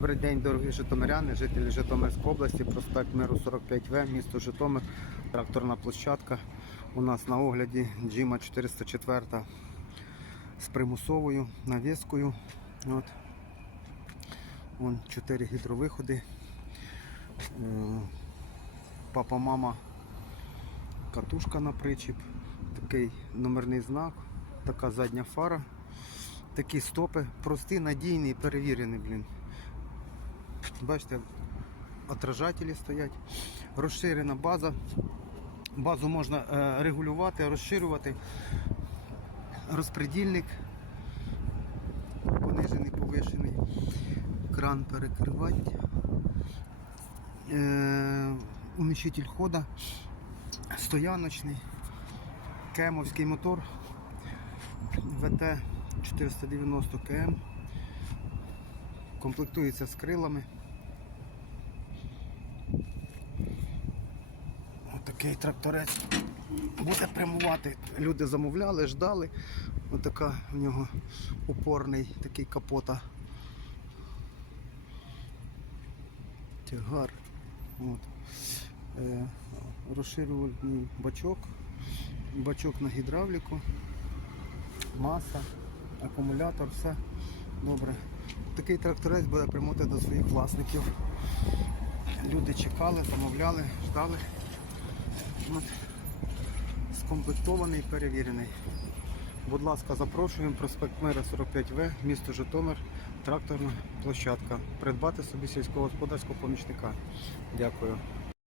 Добрий день, дорогі Житомиряни, жителі Житомирської області, проспект Миру 45В, місто Житомир, тракторна площадка. У нас на огляді Джима 404 з примусовою навіскою. От. Вон 4 гідровиходи. Е, папа, мама, катушка на причіп, такий номерний знак, така задня фара, такі стопи, прості, надійні, перевірені, блін. Бачите, отражателі стоять, розширена база. Базу можна е, регулювати, розширювати. Розпредільник, понижений, повишений, кран перекривати, е, уміщитель хода, стояночний, кемовський мотор ВТ 490 КМ, комплектується з крилами. такий тракторець. Буде прямувати. Люди замовляли, ждали. Ось така в нього опорний, такий капота. Тягар. От. Е, Розширювальний бачок, бачок на гідравліку, маса, акумулятор, все добре. Такий тракторець буде прямувати до своїх власників. Люди чекали, замовляли, ждали. От. Скомплектований, перевірений. Будь ласка, запрошуємо проспект Мира 45В, місто Житомир, тракторна площадка. Придбати собі сільськогосподарського помічника. Дякую.